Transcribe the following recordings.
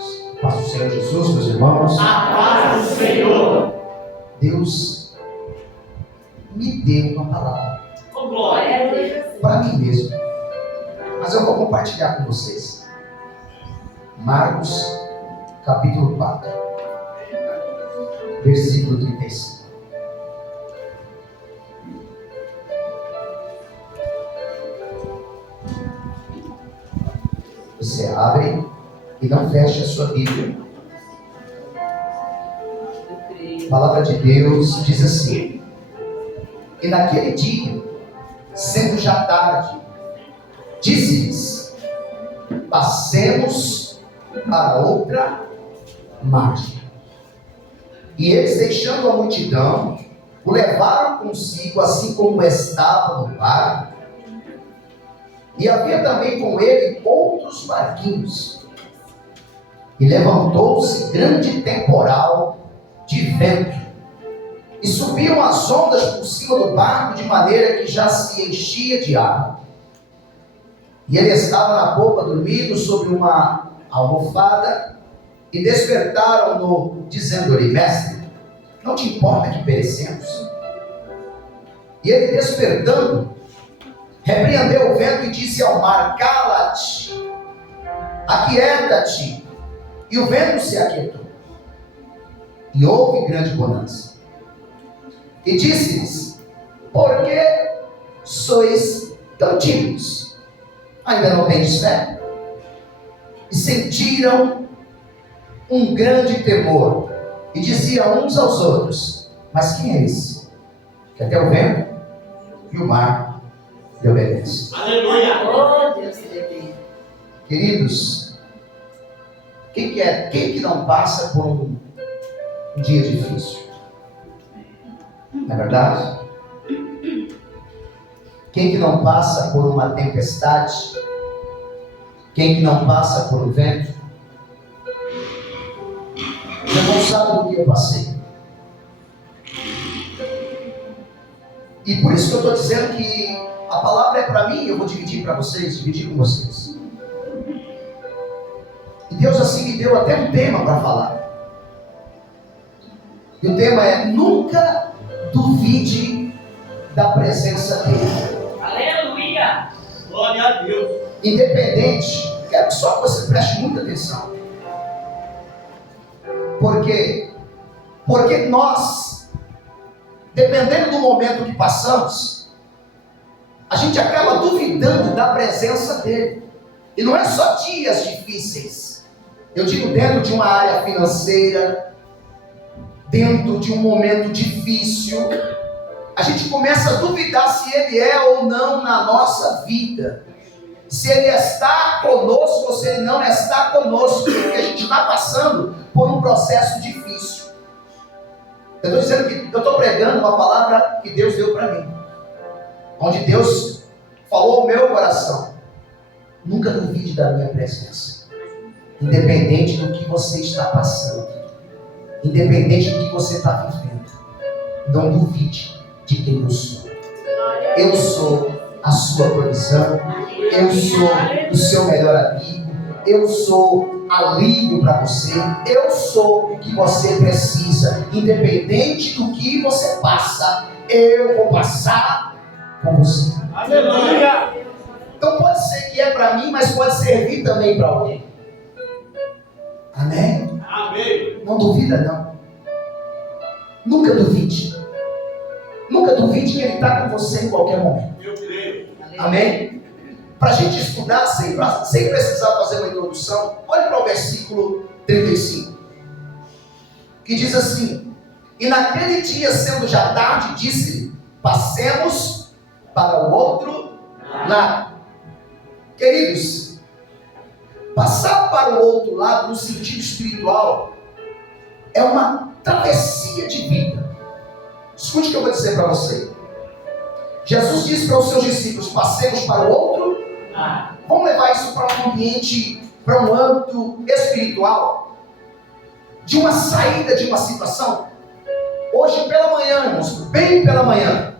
A paz do Senhor Jesus, meus irmãos. A paz do Senhor. Deus me deu uma palavra. Oh, glória a Deus. Para mim mesmo. Mas eu vou compartilhar com vocês. Marcos, capítulo 4, versículo 35. Você abre e não feche a sua Bíblia. A palavra de Deus diz assim: e naquele dia, sendo já tarde, disse-lhes: passemos para outra margem. E eles, deixando a multidão, o levaram consigo, assim como estava no barco. E havia também com ele outros barquinhos. E levantou-se grande temporal de vento, e subiam as ondas por cima do barco, de maneira que já se enchia de água. E ele estava na popa, dormindo sobre uma almofada, e despertaram-no, dizendo-lhe: mestre, não te importa que perecemos? E ele, despertando, repreendeu o vento e disse ao mar: cala-te, aquieta-te. E o vento se aquietou, e houve grande bonança. E disse-lhes: por que sois tão tímidos? Ainda não tendes fé? E sentiram um grande temor, e diziam uns aos outros: mas quem é esse, que até o vento e o mar lhe obedecem? Aleluia. Oh, Deus te dê. Queridos, quem que não passa por um dia difícil? Não é verdade? Quem que não passa por uma tempestade? Quem que não passa por um vento? Você não sabe do que eu passei. E por isso que eu estou dizendo que a palavra é para mim, eu vou dividir para vocês, dividir com vocês. E Deus assim me deu até um tema para falar. E o tema é: nunca duvide da presença dele. Aleluia. Glória a Deus. Independente, quero só que você preste muita atenção. Por quê? Porque nós, dependendo do momento que passamos, a gente acaba duvidando da presença dele. E não é só dias difíceis. Eu digo dentro de uma área financeira, dentro de um momento difícil, a gente começa a duvidar se ele é ou não na nossa vida. Se ele está conosco ou se ele não está conosco, porque a gente está passando por um processo difícil. Eu estou dizendo que eu estou pregando uma palavra que Deus deu para mim, onde Deus falou ao meu coração: nunca duvide da minha presença, independente do que você está passando, independente do que você está vivendo. Não duvide de quem eu sou. Eu sou a sua provisão, eu sou o seu melhor amigo, eu sou alívio para você, eu sou o que você precisa. Independente do que você passa, eu vou passar com você. Aleluia. Então pode ser que é para mim, mas pode servir também para alguém. Amém? Amém. Não duvida não. Nunca duvide. Nunca duvide que ele está com você em qualquer momento. Eu creio. Amém? Para a gente estudar sem precisar fazer uma introdução, olhe para o versículo 35, que diz assim: e naquele dia, sendo já tarde, disse-lhe: passemos para o outro lado. Queridos, passar para o outro lado no sentido espiritual é uma travessia de vida. Escute o que eu vou dizer para você. Jesus disse para os seus discípulos: passemos para o outro. Vamos levar isso para um ambiente, para um âmbito espiritual, de uma saída de uma situação. Hoje pela manhã, irmãos, bem pela manhã,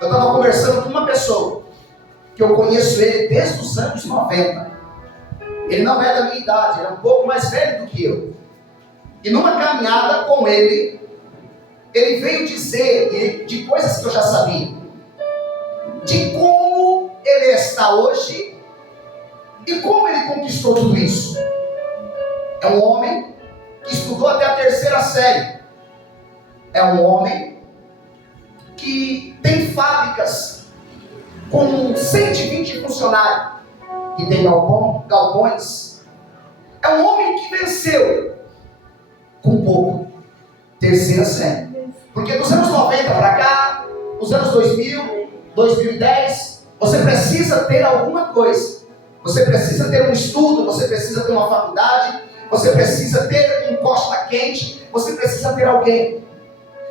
eu estava conversando com uma pessoa que eu conheço ele desde os anos 90. Ele não é da minha idade, ele é um pouco mais velho do que eu. E numa caminhada com ele, ele veio dizer de coisas que eu já sabia. De como ele está hoje e como ele conquistou tudo isso. É um homem que estudou até a 3ª série. É um homem que tem fábricas com 120 funcionários, que tem galpões. É um homem que venceu com pouco. 3ª série. Porque dos anos 90 para cá, os anos 2000, 2010, você precisa ter alguma coisa. Você precisa ter um estudo, você precisa ter uma faculdade, você precisa ter um costa quente, você precisa ter alguém.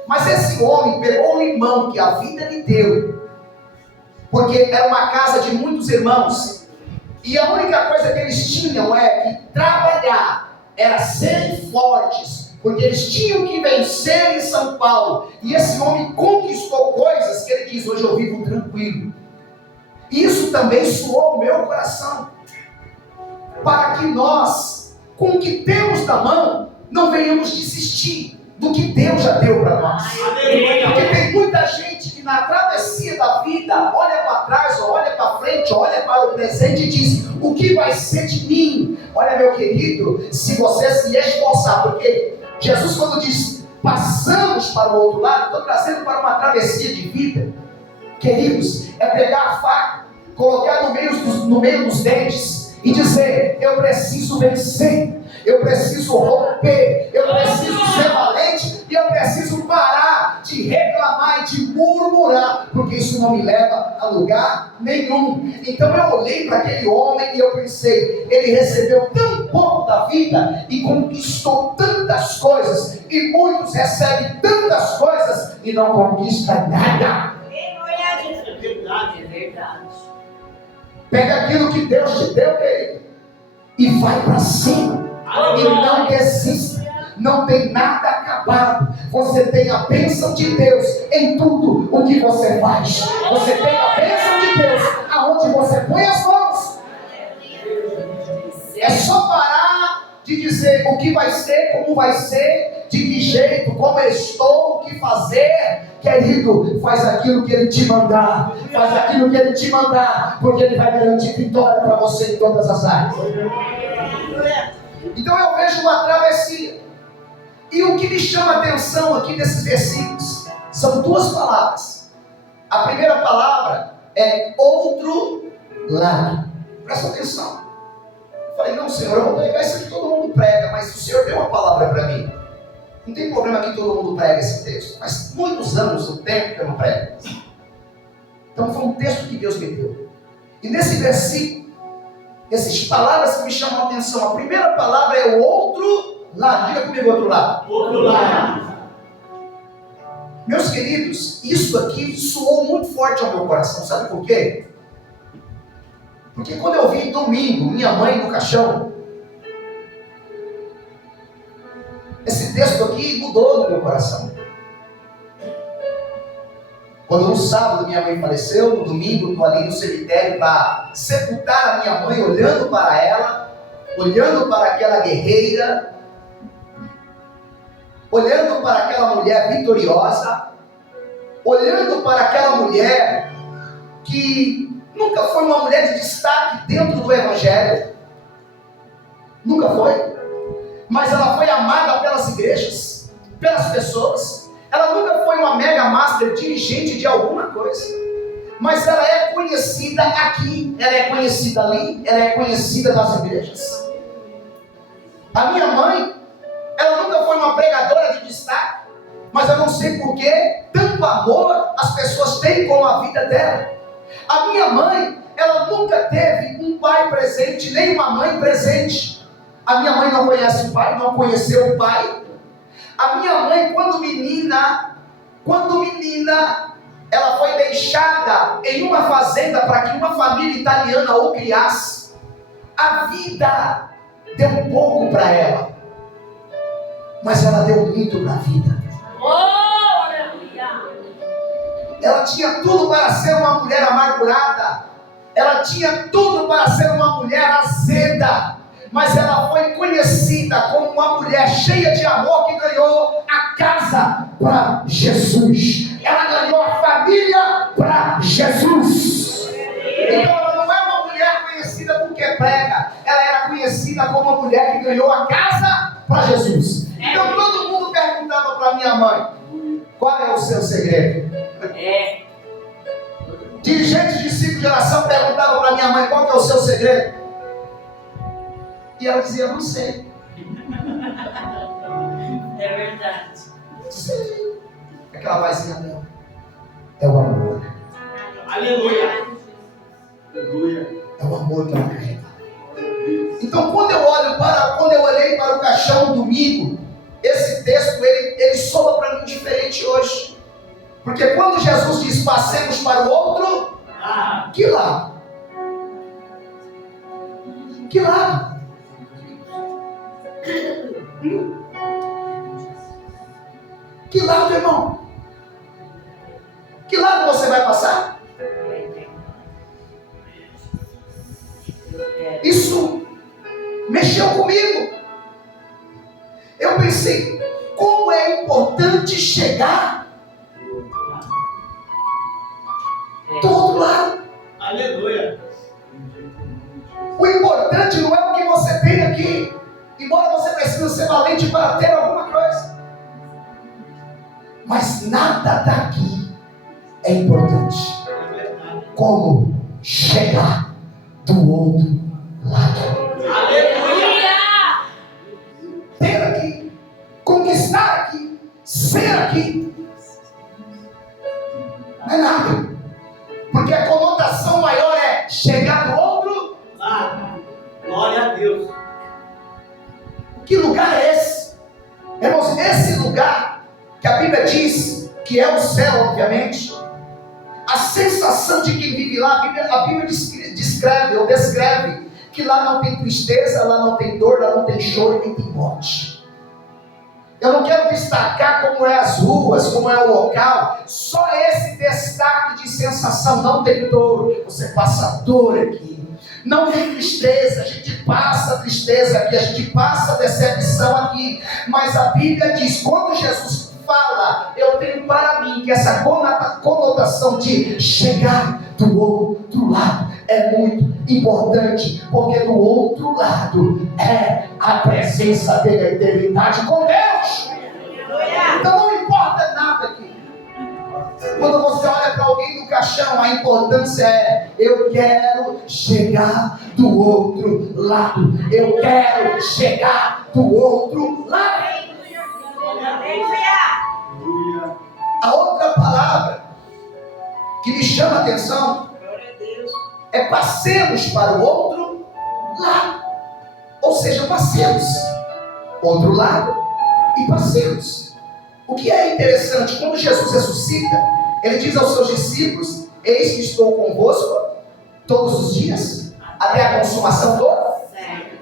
Mas esse homem pegou um limão que a vida lhe deu, porque era uma casa de muitos irmãos, e a única coisa que eles tinham é que trabalhar, era serem fortes, porque eles tinham que vencer em São Paulo. E esse homem conquistou coisas que ele diz: hoje eu vivo tranquilo. Isso também suou o meu coração, para que nós, com o que temos na mão, não venhamos desistir do que Deus já deu para nós. Porque tem muita gente que na travessia da vida olha para trás, olha para frente, olha para o presente e diz: o que vai ser de mim? Olha, meu querido, se você se esforçar, porque Jesus, quando diz passamos para o outro lado, estou trazendo para uma travessia de vida, queridos, é pegar a faca, colocar no meio dos dentes e dizer: eu preciso vencer, eu preciso romper, eu preciso ser valente e eu preciso parar de reclamar e de murmurar, porque isso não me leva a lugar nenhum. Então eu olhei para aquele homem e eu pensei: ele recebeu tão pouco da vida e conquistou tantas coisas, e muitos recebem tantas coisas e não conquistam nada. É verdade. Pega aquilo que Deus te deu, querido, e vai para cima. E não desista. Não tem nada acabado. Você tem a bênção de Deus em tudo o que você faz. Você tem a bênção de Deus aonde você põe as mãos. É só parar de dizer o que vai ser, como vai ser, de que jeito, como eu estou, o que fazer. Querido, faz aquilo que Ele te mandar. Faz aquilo que Ele te mandar, porque Ele vai garantir vitória para você em todas as áreas. Então eu vejo uma travessia. E o que me chama a atenção aqui nesses versículos são 2 palavras. A primeira palavra é outro lado. Presta atenção. Eu falei: não, Senhor, eu vou pregar isso aqui, todo mundo prega, mas o Senhor deu uma palavra para mim. Não tem problema que todo mundo pregue esse texto, mas muitos anos o tempo que eu não prego. Então foi um texto que Deus me deu. E nesse versículo existem palavras que me chamam a atenção. A primeira palavra é o outro lado. Diga comigo: outro lado. Outro lado. Meus queridos, isso aqui soou muito forte ao meu coração. Sabe por quê? Porque quando eu vi domingo minha mãe no caixão, esse texto aqui mudou no meu coração. Quando no sábado minha mãe faleceu, no domingo eu estou ali no cemitério para sepultar a minha mãe, olhando para ela, olhando para aquela guerreira, olhando para aquela mulher vitoriosa, olhando para aquela mulher que nunca foi uma mulher de destaque dentro do Evangelho. Nunca foi. Mas ela foi amada pelas igrejas, pelas pessoas. Ela nunca foi uma mega master dirigente de alguma coisa. Mas ela é conhecida aqui, ela é conhecida ali, ela é conhecida nas igrejas. A minha mãe, ela nunca foi uma pregadora de destaque, mas eu não sei por que tanto amor as pessoas têm com a vida dela. A minha mãe, ela nunca teve um pai presente, nem uma mãe presente. A minha mãe não conhece o pai, não conheceu o pai. A minha mãe, quando menina, ela foi deixada em uma fazenda para que uma família italiana o criasse. A vida deu pouco para ela, mas ela deu muito para a vida. Ela tinha tudo para ser uma mulher amargurada. Ela tinha tudo para ser uma mulher azeda. mas ela foi conhecida como uma mulher cheia de amor que ganhou a casa para Jesus. Ela ganhou a família para Jesus. Então ela não é uma mulher conhecida porque prega, ela era conhecida como uma mulher que ganhou a casa para Jesus. Então todo mundo perguntava para minha mãe: qual é o seu segredo? Dirigentes de 5 gerações perguntavam para minha mãe: qual que é o seu segredo? E ela dizia: não sei. É verdade. Não sei. Aquela vozinha dela: é o amor. Aleluia. É o amor que ela carrega. Então quando eu olhei para o caixão no domingo, esse texto ele soa para mim diferente hoje. Porque quando Jesus diz passemos para o outro, que lado? Que lado? Que lado, irmão? Que lado você vai passar? Isso mexeu comigo. Eu pensei, como é importante chegar do outro lado. Aleluia. O importante não é o que você tem aqui, embora você precise ser valente para ter alguma coisa, mas nada daqui é importante como chegar do outro lado. Aleluia. Ter aqui, conquistar aqui, ser aqui, não é nada. Porque a conotação maior é chegar do outro. Glória a Deus. Que lugar é esse? Irmãos, esse lugar que a Bíblia diz que é o céu, obviamente, a sensação de quem vive lá, a Bíblia descreve ou descreve que lá não tem tristeza, lá não tem dor, lá não tem choro, nem tem morte. Eu não quero destacar como é as ruas, como é o local, só esse destaque de sensação. Não tem dor, você passa dor aqui. Não tem tristeza, a gente passa tristeza aqui, a gente passa decepção aqui. Mas a Bíblia diz, quando Jesus fala, eu tenho para mim que essa conotação de chegar do outro lado é muito importante, porque do outro lado é a presença da eternidade com Deus. Então não importa nada aqui. Quando você olha para alguém no caixão, a importância é: eu quero chegar do outro lado. Eu quero chegar do outro lado. A outra palavra que me chama a atenção é passemos para o outro lado. Ou seja, passemos outro lado e passemos. O que é interessante, quando Jesus ressuscita, ele diz aos seus discípulos: eis que estou convosco todos os dias, até a consumação do...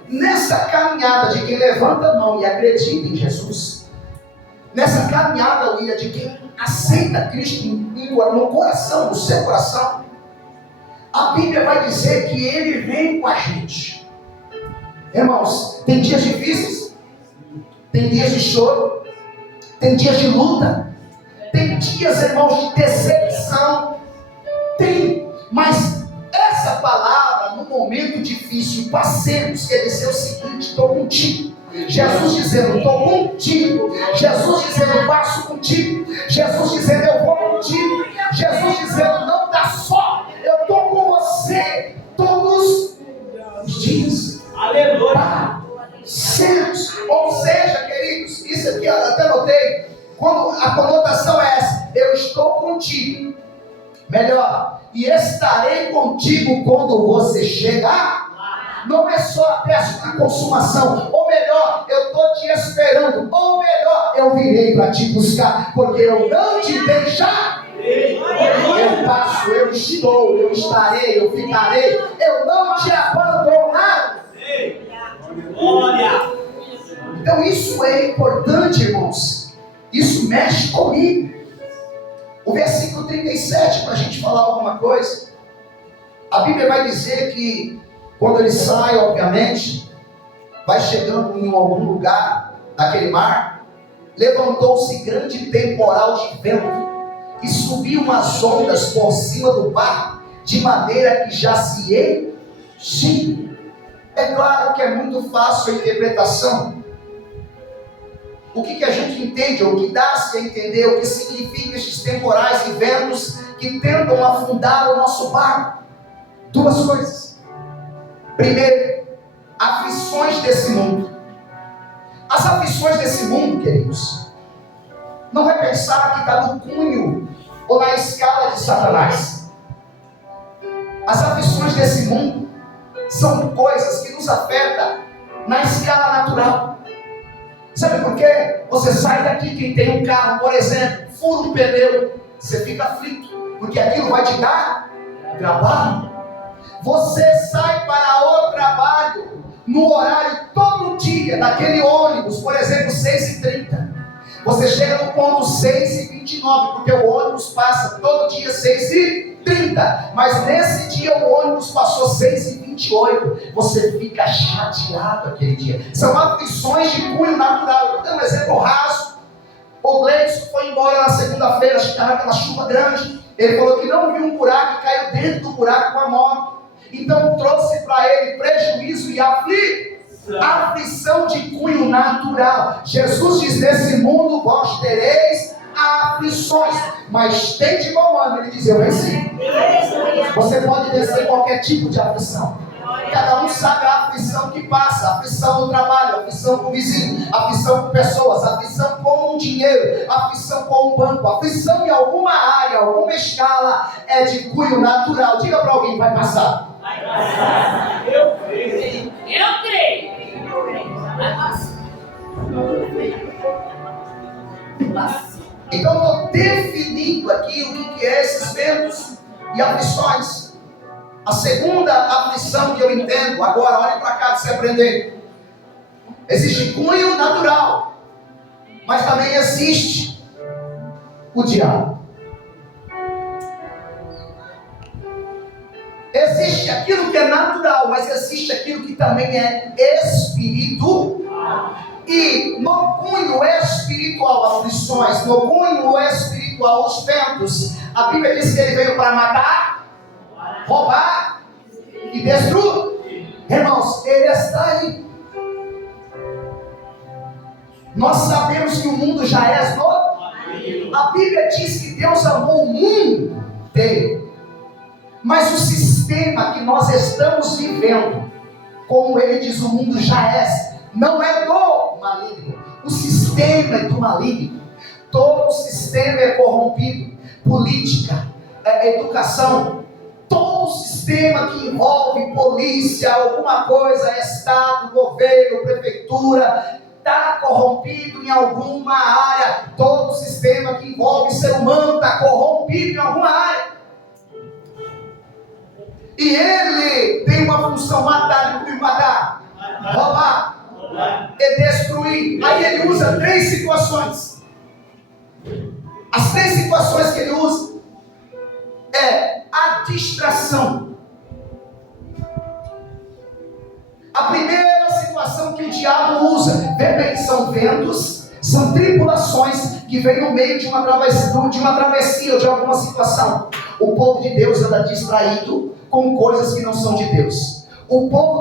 Nessa caminhada de quem levanta a mão e acredita em Jesus, nessa caminhada, William, de quem aceita Cristo no coração, no seu coração, a Bíblia vai dizer que Ele vem com a gente. Irmãos, tem dias difíceis, tem dias de choro, tem dias de luta, tem dias, irmãos, de decepção, tem, mas essa palavra, no momento difícil, passemos, quer dizer o seguinte: estou contigo. Jesus dizendo: estou contigo. Jesus dizendo: passo contigo. Jesus dizendo: eu vou contigo. Jesus dizendo: não está só, eu estou com você todos os dias. Aleluia. Passemos. Ou seja, queridos, isso aqui eu até notei, quando a conotação é essa: eu estou contigo. Melhor, e estarei contigo quando você chegar. Não é só até a consumação. Ou melhor, eu estou te esperando. Ou melhor, eu virei para te buscar, porque eu não te deixar. Eu passo, eu estou, eu estarei, eu ficarei. Eu não te abandonar. Glória. Então isso é importante, irmãos. Isso mexe comigo. O versículo 37, para a gente falar alguma coisa. A Bíblia vai dizer que quando ele sai, obviamente, vai chegando em algum lugar daquele mar, levantou-se grande temporal de vento e subiu as ondas por cima do barco, de maneira que já se enchia. É claro que é muito fácil a interpretação. O que a gente entende, ou o que dá-se a entender, o que significa estes temporais e ventos que tentam afundar o nosso barco? Duas coisas. Primeiro, aflições desse mundo. As aflições desse mundo, queridos, não vai pensar que está no cunho ou na escala de Satanás. As aflições desse mundo são coisas que nos afetam na escala natural. Sabe por quê? Você sai daqui, quem tem um carro, por exemplo, fura um pneu, você fica aflito, porque aquilo vai te dar trabalho. Você sai para o trabalho no horário todo dia, daquele ônibus, por exemplo, 6h30. Você chega no ponto 6h29, porque o ônibus passa todo dia 6h30. Mas nesse dia o ônibus passou 6h28. Você fica chateado aquele dia. São aflições de cunho natural. Eu vou dar um exemplo raso. O Gleison foi embora na segunda-feira, estava aquela chuva grande. Ele falou que não viu um buraco e caiu dentro do buraco com a moto. Então trouxe para ele prejuízo e aflição de cunho natural. Jesus diz: nesse mundo vós tereis aflições, mas tem de bom ânimo. Ele diz: eu venci. Você pode vencer qualquer tipo de aflição. Cada um sabe a aflição que passa: aflição no trabalho, aflição com o vizinho, aflição com pessoas, aflição com o dinheiro, aflição com o banco, aflição em alguma área, alguma escala é de cunho natural. Diga para alguém: vai passar. Eu creio. Eu creio. Então estou definindo aqui o que é esses ventos e aflições. A segunda aflição que eu entendo, agora olhe para cá para você aprender. Existe cunho natural, mas também existe o diabo. Existe aquilo que é natural, mas existe aquilo que também é espiritual. E no cunho espiritual, aflições, no cunho espiritual, os ventos, a Bíblia diz que ele veio para matar, roubar e destruir. Irmãos, ele está aí. Nós sabemos que o mundo já é a Bíblia diz que Deus amou o mundo inteiro. Mas o sistema que nós estamos vivendo, como ele diz, o mundo já é, não é do maligno. O sistema é do maligno. Todo o sistema é corrompido. Política, educação, todo o sistema que envolve polícia, alguma coisa, estado, governo, prefeitura, está corrompido em alguma área. Todo o sistema que envolve ser humano está corrompido em alguma área. E ele tem uma função: matar, roubar e destruir. Aí ele usa 3 situações. As 3 situações que ele usa é a distração. A primeira situação que o diabo usa, bem, são ventos, são tribulações que vêm no meio de uma travessia ou de alguma situação. O povo de Deus anda distraído com coisas que não são de Deus.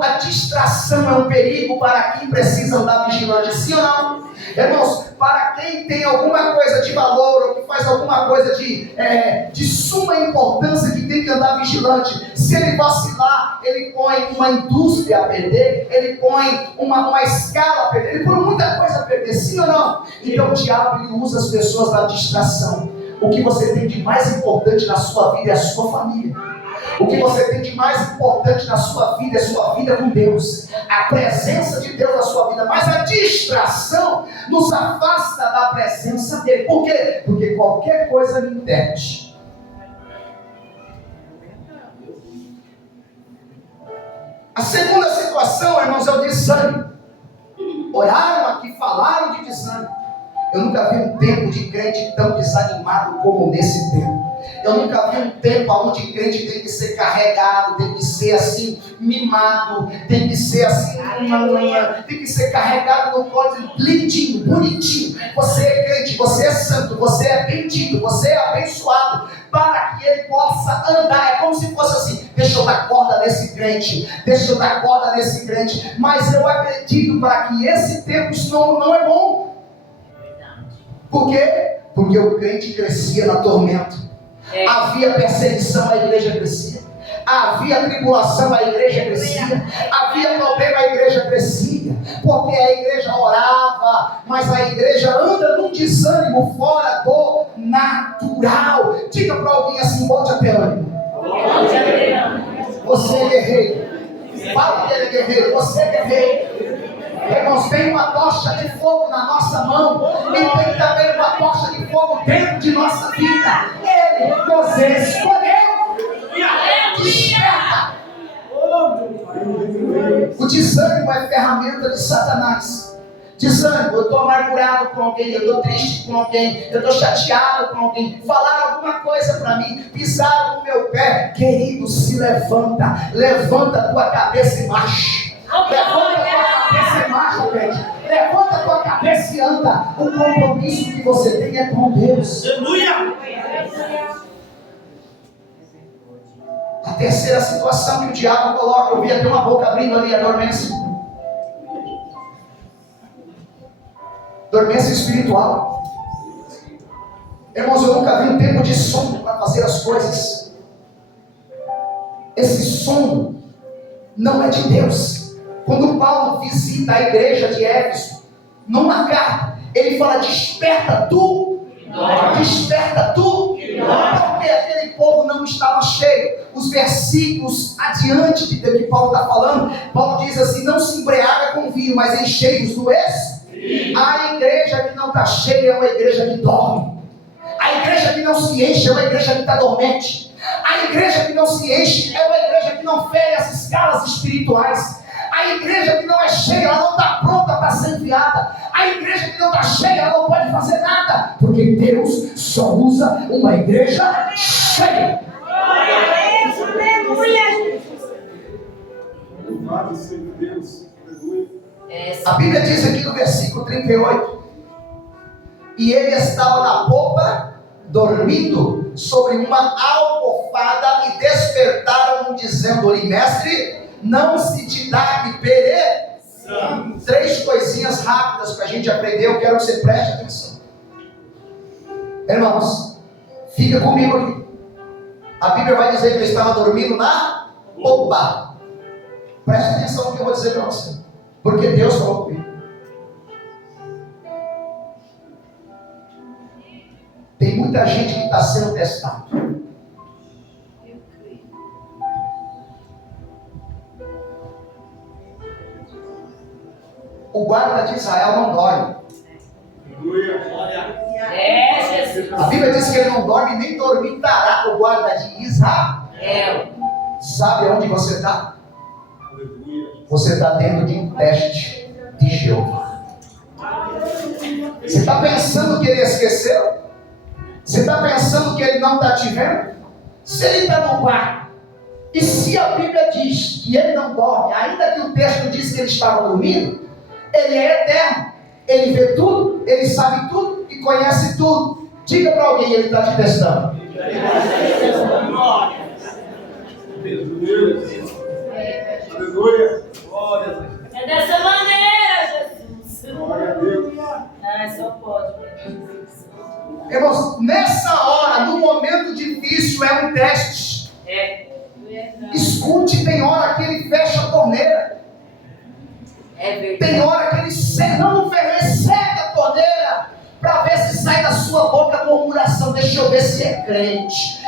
A distração é um perigo para quem precisa andar vigilante, sim ou não? Irmãos, para quem tem alguma coisa de valor, ou que faz alguma coisa de suma importância, que tem que andar vigilante, se ele vacilar, ele põe uma indústria a perder, ele põe uma escala a perder, ele põe muita coisa a perder, sim ou não? Então o diabo, ele usa as pessoas na distração. O que você tem de mais importante na sua vida é a sua família. O que você tem de mais importante na sua vida é a sua vida com Deus, a presença de Deus na sua vida. Mas a distração nos afasta da presença dele. Por quê? Porque qualquer coisa me impede. A segunda situação, irmãos, é o desânimo. Oraram aqui, falaram de desânimo. Eu nunca vi um tempo de crente tão desanimado como nesse tempo. Eu nunca vi um tempo onde crente tem que ser carregado, tem que ser assim, mimado, tem que ser assim, tem que ser carregado no código lindinho, bonitinho. Você é crente, você é santo, você é bendito, você é abençoado, para que ele possa andar. É como se fosse assim: deixa eu dar corda nesse crente, deixa eu dar corda nesse crente. Mas eu acredito para que esse tempo isso não é bom. Por quê? Porque o crente crescia na tormenta. Havia perseguição, a igreja crescia. Havia tribulação, a igreja crescia. Havia problema, a igreja crescia. Porque a igreja orava, mas a igreja anda num desânimo fora do natural. Diga para alguém assim: volte a ter ânimo. Você é guerreiro. Fala que ele é guerreiro. Você é guerreiro. Irmãos, tem uma tocha de fogo na nossa mão e tem também uma tocha de fogo dentro de nossa vida. Ele, você escolheu. Desperta. O desânimo é ferramenta de Satanás. Desânimo: eu estou amargurado com alguém, eu estou triste com alguém, eu estou chateado com alguém, falaram alguma coisa para mim, pisaram no meu pé. Querido, se levanta, levanta a tua cabeça e marcha. Levanta a tua cabeça e marcha, gente. Levanta a tua cabeça e anda. O compromisso que você tem é com Deus. Aleluia! A terceira situação que o diabo coloca, eu vi até uma boca abrindo ali, a dormência. Dormência espiritual. Irmãos, eu nunca vi um tempo de sono para fazer as coisas. Esse sono não é de Deus. Quando Paulo visita a igreja de Éfeso, numa carta, ele fala: desperta tu, desperta tu, porque aquele povo não estava cheio. Os versículos adiante de que Paulo está falando, Paulo diz assim: não se embriaga com vinho, mas enchei-vos do Espírito. A igreja que não está cheia é uma igreja que dorme. A igreja que não se enche é uma igreja que está dormente. A igreja que não se enche é uma igreja que não fere as escalas espirituais. A igreja que não é cheia, ela não está pronta para ser enviada. A igreja que não está cheia, ela não pode fazer nada. Porque Deus só usa uma igreja cheia. Louvado seja Deus. Aleluia. A Bíblia diz aqui no versículo 38: e ele estava na popa, dormindo sobre uma almofada, e despertaram-no, dizendo-lhe: mestre, não se te dá que pereçamos. 3 coisinhas rápidas para a gente aprender, eu quero que você preste atenção. Irmãos, fica comigo aqui. A Bíblia vai dizer que ele estava dormindo na popa. Preste atenção no que eu vou dizer para você, porque Deus falou comigo. Tem muita gente que está sendo testado. O guarda de Israel não dorme. A Bíblia diz que ele não dorme nem dormitará. O guarda de Israel. Sabe onde você está? Você está dentro de um teste de Jeová. Você está pensando que ele esqueceu? Você está pensando que ele não está te vendo? Se ele está no quarto, e se a Bíblia diz que ele não dorme, ainda que o texto diz que ele estava dormindo, ele é eterno, ele vê tudo, ele sabe tudo e conhece tudo. Diga para alguém: ele está te testando. Aleluia. É dessa maneira, Jesus. Glória a Deus. Só pode. Irmãos, nessa hora, no momento difícil, é um teste. Escute, tem hora que ele fecha a torneira. Tem hora que ele seca a torneira para ver se sai da sua boca murmuração. Deixa eu ver se é crente.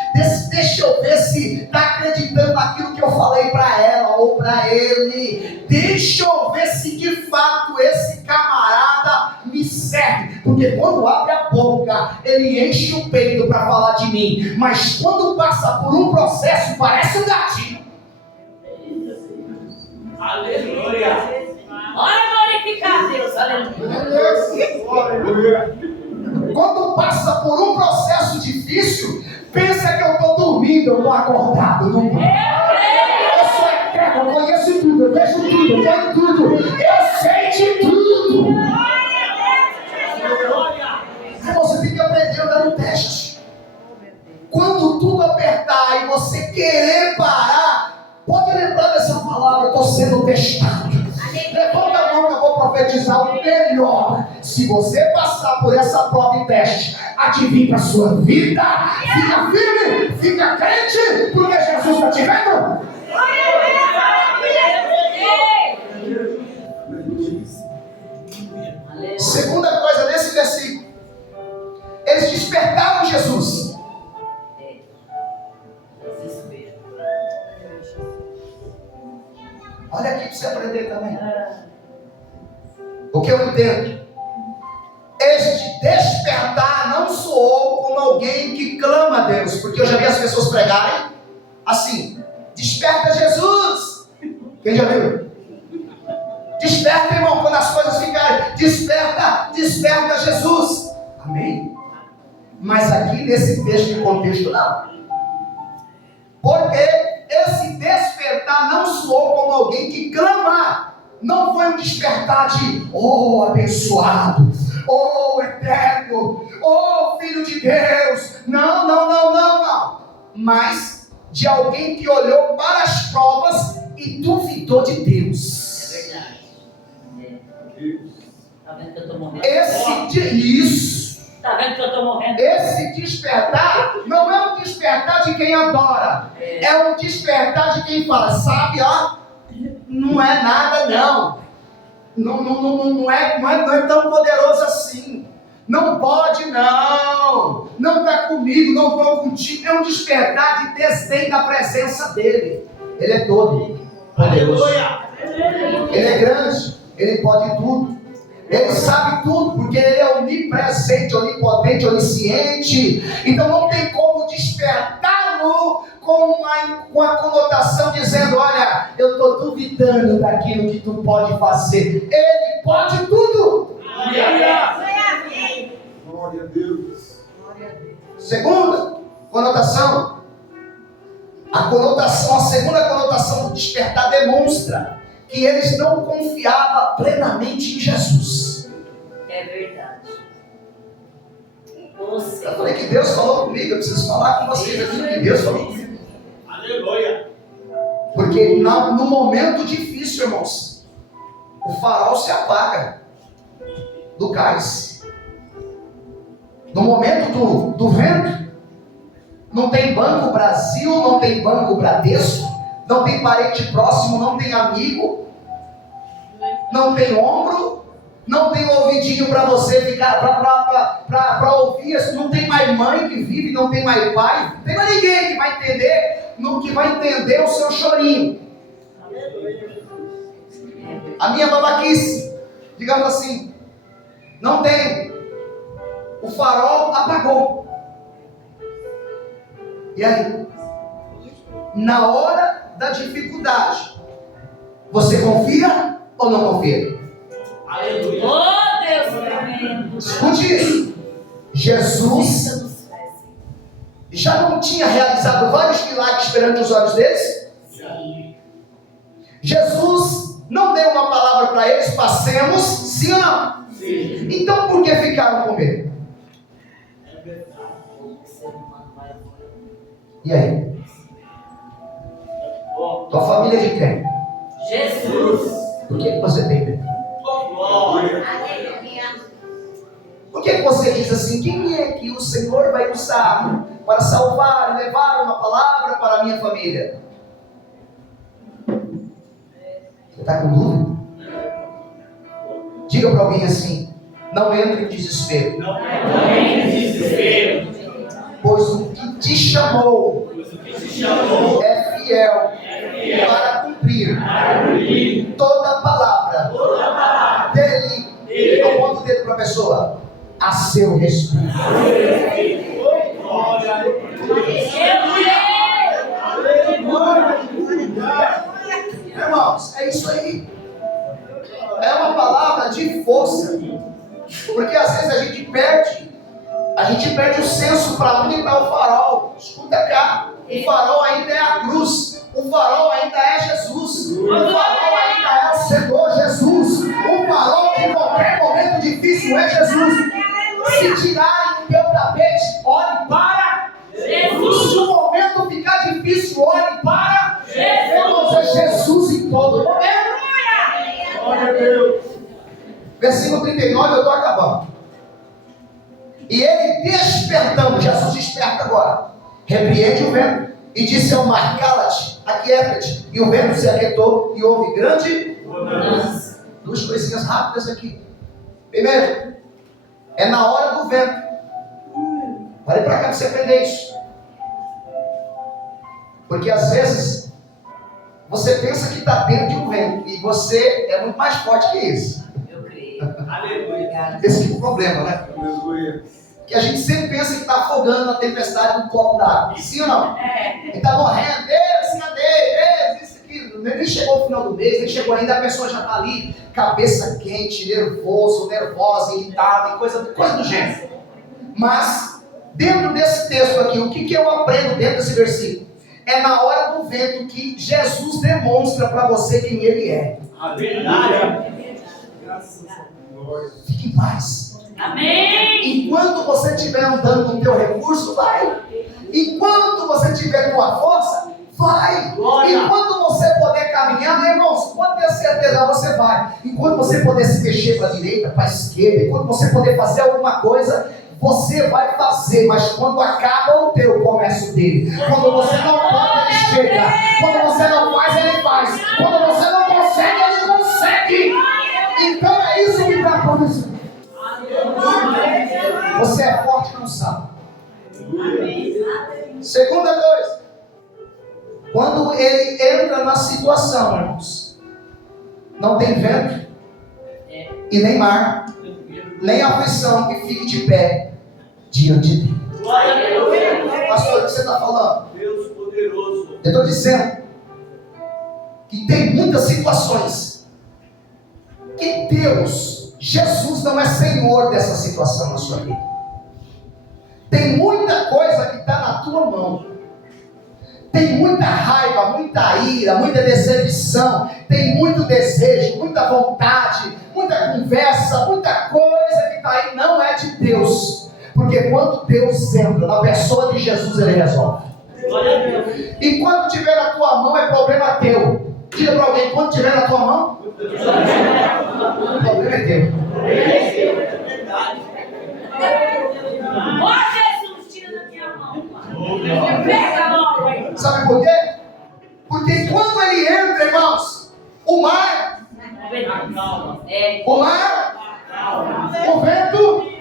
Deixa eu ver se está acreditando naquilo que eu falei para ela ou para ele. Deixa eu ver se de fato esse camarada me serve. Porque quando abre a boca, ele enche o peito para falar de mim. Mas quando passa por um processo, parece um gatinho. Aleluia. Olha glorificar a Deus. Aleluia. Aleluia. por um processo difícil, pensa que eu estou dormindo, eu estou acordado. Não estou. Eu sou eterno, eu conheço tudo, eu vejo tudo, eu tenho tudo, eu sei de tudo. Você tem que aprender a dar um teste. Quando tudo apertar e você querer parar, pode lembrar dessa palavra: eu estou sendo testado. Levanta a mão que eu vou profetizar o melhor. Se você passar por essa prova e teste, adivinha a sua vida. Fica firme, fica crente, porque Jesus está te vendo. Segunda coisa nesse versículo: eles despertaram Jesus. Olha aqui para você aprender também. O que eu entendo: este despertar não soou como alguém que clama a Deus, porque eu já vi as pessoas pregarem assim: desperta Jesus. Quem já viu? Desperta, irmão, quando as coisas ficarem. Desperta, desperta Jesus. Amém? Mas aqui nesse texto de contexto não. Porque esse despertar não soou como alguém que clama. Não foi um despertar de oh abençoado, oh eterno, oh filho de Deus. Não. Mas de alguém que olhou para as provas e duvidou de Deus. É verdade. Tá vendo que eu tô morrendo? Isso. Tá vendo que eu tô morrendo? Esse despertar não é um despertar de quem adora. É um despertar de quem fala: sabe, ó, não é nada não. Não é tão poderoso assim. Não pode não. Não está comigo, não estou contigo. É um despertar de desdém da presença dele. Ele é todo poderoso. Ele é grande. Ele pode tudo. Ele sabe tudo, porque Ele é onipresente, onipotente, onisciente. Então não tem como despertá-lo com a conotação dizendo: olha, eu estou duvidando daquilo que tu pode fazer. Ele pode tudo. Glória a Deus. Segunda conotação. A segunda conotação do despertar demonstra que eles não confiavam plenamente em Jesus. É verdade. Eu falei que Deus falou comigo, eu preciso falar com vocês aqui que Deus falou comigo. Aleluia. Porque no momento difícil, irmãos, o farol se apaga do cais. No momento do vento, não tem Banco Brasil, não tem Banco Bradesco, não tem parente próximo, não tem amigo, não tem ombro, não tem ouvidinho para você ficar, para ouvir, não tem mais mãe que vive, não tem mais pai, não tem mais ninguém que vai entender o seu chorinho. A minha babaquice, digamos assim, não tem. O farol apagou. E aí? Na hora da dificuldade, você confia ou não confia? Aleluia. Oh, Deus tremendo. Escute isso. Jesus já não tinha realizado vários milagres perante os olhos deles? Sim. Jesus não deu uma palavra para eles: passemos, sim ou não? Sim. Então por que ficaram com medo? E aí? Tua família é de quem? Jesus. Por que você tem medo? Glória. Por que você diz assim: quem é que o Senhor vai usar para salvar e levar uma palavra para a minha família? Você está com dúvida? Diga para alguém assim: não entre em desespero. Não tem desespero. Pois o que te chamou Pois o que te chamou é fiel fiel para cumprir para cumprir toda a palavra toda a palavra dele. dele. Aponta o dedo para a pessoa: a seu respeito. Glória. Irmãos, é isso aí. É uma palavra de força. Porque às vezes a gente perde A gente perde o senso para onde está o farol. Escuta cá, o farol ainda é a cruz. O farol ainda é Jesus. O farol ainda é o Senhor Jesus. O farol que em qualquer momento difícil é Jesus. Se tirarem o teu tapete, olhe para Jesus. Se o momento ficar difícil, olhe para Jesus. É Jesus em todo momento. Glória a Deus. Versículo 39, eu estou acabando. E ele despertando, Jesus desperta agora, repreende o vento e disse ao mar: cala-te, aquieta-te. E o vento se aquietou e houve grande bonança. Duas coisinhas rápidas aqui. Primeiro, é na hora do vento. Olha para cá para você aprender isso. Porque às vezes você pensa que está dentro de um vento e você é muito mais forte que isso. Eu creio. Aleluia. Esse que é o problema, né? Aleluia. Que a gente sempre pensa que está afogando na tempestade do copo d'água. Sim ou não? E está morrendo. Deus, cadê? Deus, isso aqui. Nem chegou o final do mês, nem chegou ainda, a pessoa já está ali, cabeça quente, nervosa, irritada, e coisa do gênero. Mas, dentro desse texto aqui, o que eu aprendo dentro desse versículo? É na hora do vento que Jesus demonstra para você quem Ele é. A verdade. Graças a Deus. Fique em paz. Amém. Enquanto você estiver andando com o teu recurso, vai. Enquanto você tiver tua força, vai. Glória. Enquanto você puder caminhar, meu irmão, pode ter certeza, você vai. Enquanto você puder se mexer para a direita, para a esquerda, enquanto você puder fazer alguma coisa, você vai fazer. Mas quando acaba o teu, começa o dele. Quando você não pode, ele chega. Quando você não faz, ele faz. Quando você não consegue, ele consegue. Então é isso que está acontecendo. Você é forte, não sabe. Segunda coisa, quando ele entra na situação, irmãos, não tem vento e nem mar, nem aflição que fique de pé diante dele. Glória a Deus. Pastor, o que você está falando? Deus poderoso. Eu estou dizendo que tem muitas situações que Deus, Jesus, não é Senhor dessa situação na sua vida. Tem muita coisa que está na tua mão. Tem muita raiva, muita ira, muita decepção. Tem muito desejo, muita vontade, muita conversa, muita coisa que está aí. Não é de Deus. Porque quando Deus entra na pessoa de Jesus, Ele resolve. Glória a Deus. E quando tiver na tua mão, é problema teu. Diga para alguém: quando tiver na tua mão, o problema é teu. É verdade. Ó Jesus, tira da minha mão. Pega a mão aí. Sabe por quê? Porque quando ele entra, irmãos, o mar, o vento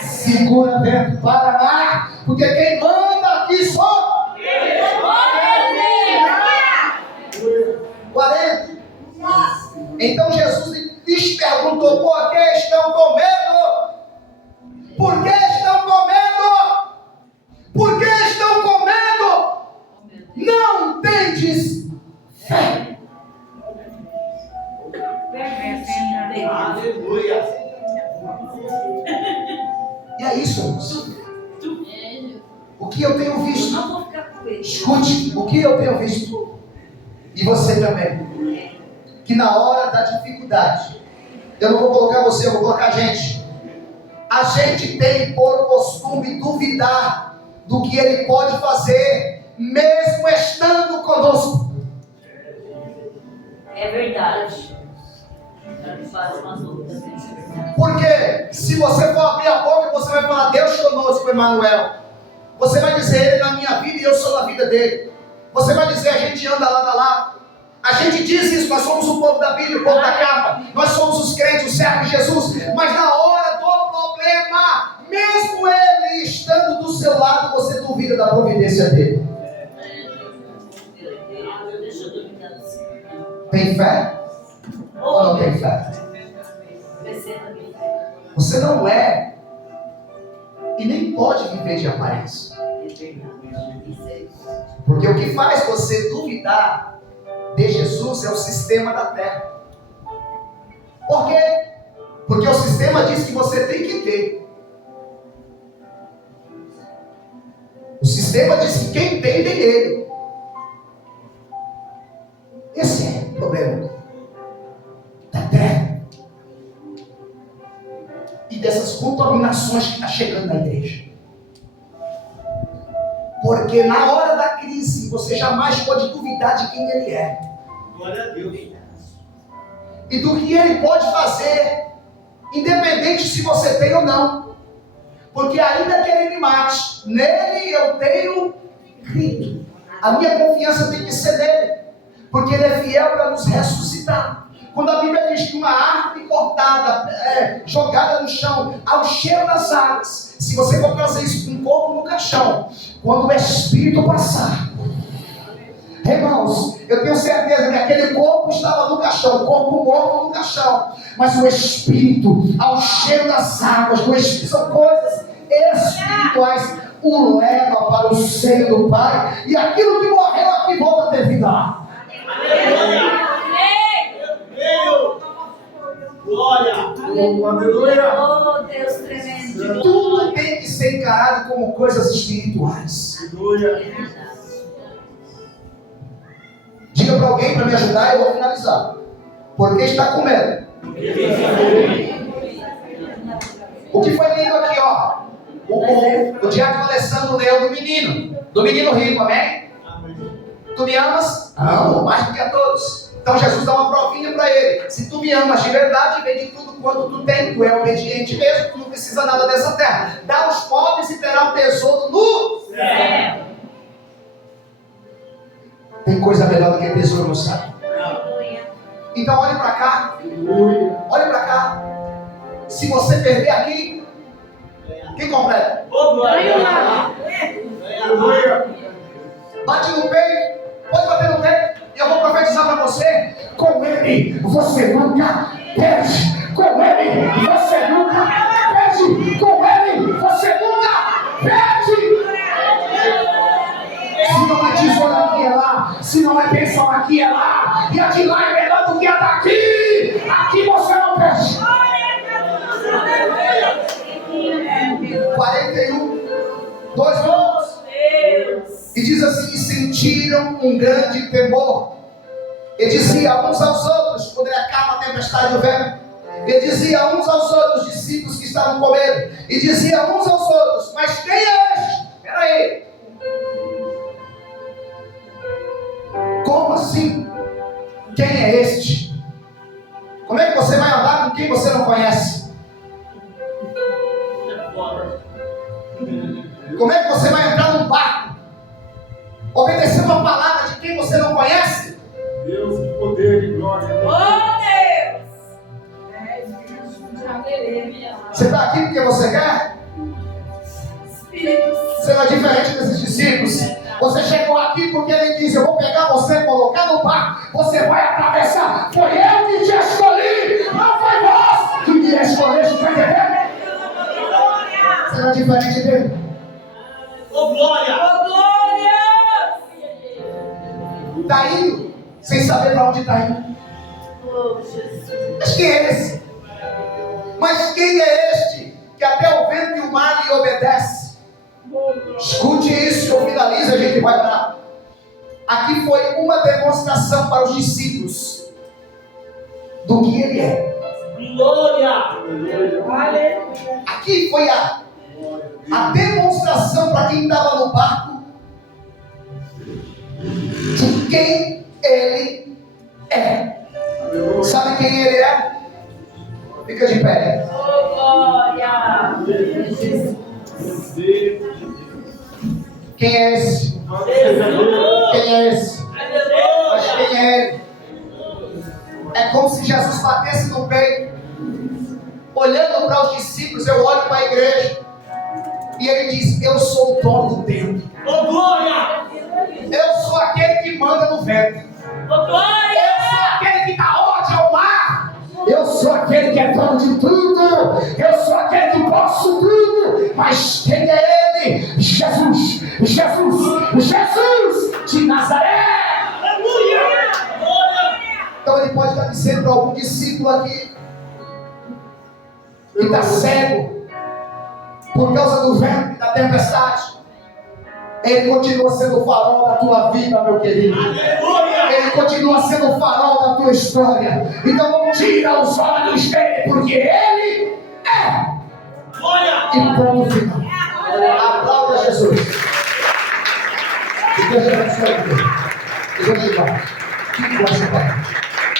segura vento para mar, porque quem manda aqui só 40. Então Jesus lhes perguntou: por que estão com medo? Por que estão com medo? Por que estão com medo? Não tendes fé. Aleluia. E é isso, irmãos. O que eu tenho visto? Não vou ficar com ele. Escute, o que eu tenho visto, e você também, que na hora da dificuldade, eu não vou colocar você, eu vou colocar a gente tem por costume duvidar do que Ele pode fazer, mesmo estando conosco. É verdade. Faz umas outras. Porque se você for abrir a boca, você vai falar: Deus conosco, Emmanuel. Você vai dizer: Ele na minha vida e eu sou na vida dele. Você vai dizer: a gente anda lado a lado. A gente diz isso, nós somos o povo da Bíblia, o povo da capa. Nós somos os crentes, os servos de Jesus. Mas na hora do problema, mesmo Ele estando do seu lado, você duvida da providência dele. Deixa eu duvidar do Senhor. Tem fé? Ou não tem fé? Você não é e nem pode viver de aparência. Porque o que faz você duvidar de Jesus é o sistema da terra. Por quê? Porque o sistema diz que você tem que ter. defendem ele. Esse é o problema da terra e dessas contaminações que está chegando na igreja. Porque na hora da crise você jamais pode duvidar de quem ele é. Glória a Deus. E do que ele pode fazer, independente se você tem ou não. Porque ainda que ele me mate, nele eu tenho crido. A minha confiança tem que ser nele, porque ele é fiel para nos ressuscitar. Quando a Bíblia diz que uma árvore cortada, jogada no chão, ao cheiro das águas, se você for trazer isso com um corpo no caixão, quando o Espírito passar, irmãos, eu tenho certeza que aquele corpo estava no caixão, o corpo morto no caixão, mas o Espírito, ao cheiro das águas, do Espírito, são coisas espirituais, o leva para o seio do Pai, e aquilo que morreu aqui volta a ter vida. Aleluia. Glória. Aleluia. Oh, Deus tremendo. Tudo tem que ser encarado como coisas espirituais. Aleluia. Diga para alguém para me ajudar, eu vou finalizar. Porque está com medo. O que foi lido aqui, ó? O diácono Alessandro leu do menino rico, amém? Tu me amas? Amo, mais do que a todos. Então Jesus dá uma provinha para ele. Se tu me amas de verdade, vende tudo quanto tu tem. Tu é obediente mesmo, tu não precisa nada dessa terra. Dá aos pobres e terá um tesouro no céu. Tem coisa melhor do que tesouro no céu. Então olhe para cá. Olhe para cá. Se você perder aqui, quem completa? Oh, glória. Aleluia. Bate no peito. Pode bater no peito. E eu vou profetizar para você. Com ele você nunca perde. Com ele você nunca perde. Com ele você nunca perde. Se não é tesouro aqui é lá. Se não é bênção aqui é lá. E a de lá é melhor do que a daqui. Aqui você não perde. 41, 2 volts. E diz assim: e sentiram um grande temor. E dizia uns aos outros, quando ele acalma a tempestade do vento, e dizia uns aos outros, discípulos que estavam com ele, e dizia uns aos outros: mas quem é este? Espera aí. Como assim? Quem é este? Como é que você vai andar com quem você não conhece? Como é que você vai entrar num barco, obedecer uma palavra de quem você não conhece? Deus de poder e glória. Oh, Deus! Você está aqui porque você quer? Você não é diferente desses discípulos. Você chegou aqui porque ele disse: eu vou pegar você, colocar no barco, você vai atravessar. Foi eu que te escolhi, não foi vós que me escolheste, está entendendo? Você não é diferente dele. Oh, glória. Oh, glória! Está indo sem saber para onde está indo. Oh, Jesus! Mas quem é esse? Mas quem é este que até o vento e o mar lhe obedece? Escute isso, eu finalizo, a gente vai para. Aqui foi uma demonstração para os discípulos do que ele é. Glória. Aqui foi a demonstração para quem estava no barco de quem ele é. Sabe quem ele é? Fica de pé. Oh, glória! Quem é esse? Quem é esse? Mas quem é ele? É como se Jesus batesse no peito, olhando para os discípulos. Eu olho para a igreja e ele diz: eu sou o dono do tempo. Oh, glória. Eu sou aquele que manda no vento. Oh, glória! Eu sou aquele que dá ordem ao mar. Eu sou aquele que é dono de tudo. Eu sou aquele que posso tudo. Mas quem é ele? Jesus, Jesus, Jesus de Nazaré. Aleluia. Glória. Então ele pode estar dizendo para algum discípulo aqui que está cego por causa do vento e da tempestade. Ele continua sendo o farol da tua vida, meu querido. Aleluia. Ele continua sendo o farol da tua história. Então não tira os olhos dele, porque ele é. Glória. E ponto final. Aplauda Jesus. Que Deus abençoe. Que Deus te guarde. Que Deus te guarde.